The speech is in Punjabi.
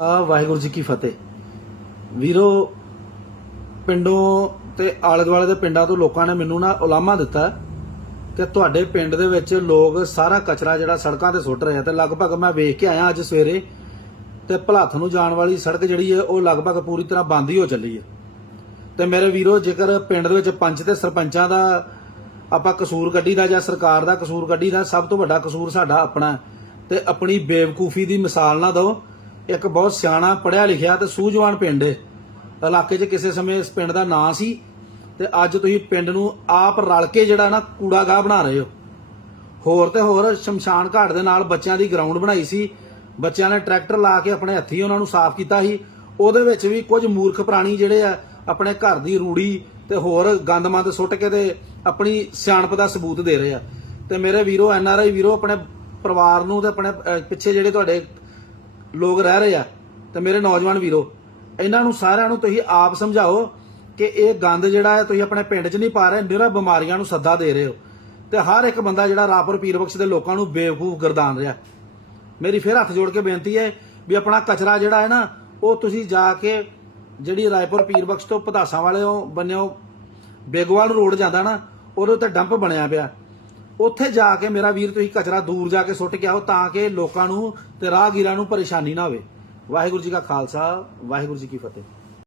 ਆ ਵਾਹਿਗੁਰੂ ਜੀ ਕੀ ਫਤਿਹ ਵੀਰੋ, ਪਿੰਡੋਂ ਤੇ ਆਲੇ ਦੁਆਲੇ ਦੇ ਪਿੰਡਾਂ ਤੋਂ ਲੋਕਾਂ ਨੇ ਮੈਨੂੰ ਨਾ ਉਲਾਮਾ ਦਿੱਤਾ ਕਿ ਤੁਹਾਡੇ ਪਿੰਡ ਦੇ ਵਿੱਚ ਲੋਕ ਸਾਰਾ ਕਚਰਾ ਜਿਹੜਾ ਸੜਕਾਂ ਤੇ ਸੁੱਟ ਰਹੇ ਆ ਤੇ ਲਗਭਗ ਮੈਂ ਵੇਖ ਕੇ ਆਇਆ ਅੱਜ ਸਵੇਰੇ ਤੇ ਭਲਾਥ ਨੂੰ ਜਾਣ ਵਾਲੀ ਸੜਕ ਜਿਹੜੀ ਹੈ ਉਹ ਲਗਭਗ ਪੂਰੀ ਤਰ੍ਹਾਂ ਬੰਦ ਹੀ ਹੋ ਚੱਲੀ ਹੈ ਤੇ ਮੇਰੇ ਵੀਰੋ, ਜੇਕਰ ਪਿੰਡ ਦੇ ਵਿੱਚ ਪੰਚ ਤੇ ਸਰਪੰਚਾਂ ਦਾ ਆਪਾਂ ਕਸੂਰ ਕੱਢੀ ਦਾ ਜਾਂ ਸਰਕਾਰ ਦਾ ਕਸੂਰ ਕੱਢੀ ਦਾ, ਸਭ ਤੋਂ ਵੱਡਾ ਕਸੂਰ ਸਾਡਾ ਆਪਣਾ ਹੈ। ਤੇ ਆਪਣੀ ਬੇਵਕੂਫੀ ਦੀ ਮਿਸਾਲ ਨਾ ਦਿਓ ਇੱਕ ਬਹੁਤ ਸਿਆਣਾ ਪੜਿਆ ਲਿਖਿਆ ਤੇ ਸੂਝਵਾਨ ਪਿੰਡ ਹੈ ਇਲਾਕੇ 'ਚ ਕਿਸੇ ਸਮੇਂ ਇਸ ਪਿੰਡ ਦਾ ਨਾਂ ਸੀ ਤੇ ਅੱਜ ਤੁਸੀਂ ਪਿੰਡ ਨੂੰ ਆਪ ਰਲ ਕੇ ਜਿਹੜਾ ਨਾ ਕੂੜਾਗਾਹ ਬਣਾ ਰਹੇ ਹੋ। ਹੋਰ ਤੇ ਹੋਰ ਸ਼ਮਸ਼ਾਨ ਘਾਟ ਦੇ ਨਾਲ ਬੱਚਿਆਂ ਦੀ ਗਰਾਊਂਡ ਬਣਾਈ ਸੀ। ਬੱਚਿਆਂ ਨੇ ਟਰੈਕਟਰ ਲਾ ਕੇ ਆਪਣੇ ਹੱਥੀਂ ਉਹਨਾਂ ਨੂੰ ਸਾਫ਼ ਕੀਤਾ ਸੀ। ਉਹਦੇ ਵਿੱਚ ਵੀ ਕੁਝ ਮੂਰਖ ਪ੍ਰਾਣੀ ਜਿਹੜੇ ਆ, ਆਪਣੇ ਘਰ ਦੀ ਰੂੜੀ ਤੇ ਹੋਰ ਗੰਦਮੰਦ ਸੁੱਟ ਕੇ ਤੇ ਆਪਣੀ ਸਿਆਣਪ ਦਾ ਸਬੂਤ ਦੇ ਰਹੇ ਆ। ਤੇ ਮੇਰੇ ਵੀਰੋ, ਐਨ ਆਰ ਆਈ ਵੀਰੋ, ਆਪਣੇ ਪਰਿਵਾਰ ਨੂੰ ਤੇ ਆਪਣੇ ਪਿੱਛੇ ਜਿਹੜੇ ਤੁਹਾਡੇ ਲੋਕ ਰਹਿ ਰਹੇ ਆ, ਤੇ ਮੇਰੇ ਨੌਜਵਾਨ ਵੀਰੋ, ਇਹਨਾਂ ਨੂੰ ਸਾਰਿਆਂ ਨੂੰ ਤੁਸੀਂ ਆਪ ਸਮਝਾਓ ਕਿ ਇਹ ਗੰਦ ਜਿਹੜਾ ਹੈ ਤੁਸੀਂ ਆਪਣੇ ਪਿੰਡ 'ਚ ਨਹੀਂ ਪਾ ਰਹੇ ਨਿਹਰਾ ਬਿਮਾਰੀਆਂ ਨੂੰ ਸੱਦਾ ਦੇ ਰਹੇ ਹੋ। ਤੇ ਹਰ ਇੱਕ ਬੰਦਾ ਜਿਹੜਾ ਰਾਪੁਰ ਪੀਰਬਖਸ਼ ਦੇ ਲੋਕਾਂ ਨੂੰ ਬੇਵਕੂਫ ਗਰਦਾਨ ਰਿਹਾ। ਮੇਰੀ ਫਿਰ ਹੱਥ ਜੋੜ ਕੇ ਬੇਨਤੀ ਹੈ ਵੀ ਆਪਣਾ ਕਚਰਾ ਜਿਹੜਾ ਹੈ ਨਾ, ਉਹ ਤੁਸੀਂ ਜਾ ਕੇ ਜਿਹੜੀ ਰਾਏਪੁਰ ਪੀਰਬਖਸ਼ ਤੋਂ ਪਧਾਸਾਂ ਵਾਲਿਓ ਬੰਨਿਓ, ਬੇਗਵਾਲ ਰੋਡ ਜਾਂਦਾ ਨਾ, ਉਹਦੇ ਉੱਤੇ ਡੰਪ ਬਣਿਆ ਪਿਆ। ਉੱਥੇ ਜਾ ਕੇ ਮੇਰਾ ਵੀਰ ਤੁਸੀਂ ਕਚਰਾ ਦੂਰ ਜਾ ਕੇ ਸੁੱਟ ਕੇ ਆਓ ਤਾਂ ਕਿ ਲੋਕਾਂ ਨੂੰ ਤੇ ਰਾਹਗੀਰਾਂ ਨੂੰ ਪਰੇਸ਼ਾਨੀ ਨਾ ਹੋਵੇ। ਵਾਹਿਗੁਰੂ ਜੀ ਕਾ ਖਾਲਸਾ, ਵਾਹਿਗੁਰੂ ਜੀ ਕੀ ਫਤਿਹ।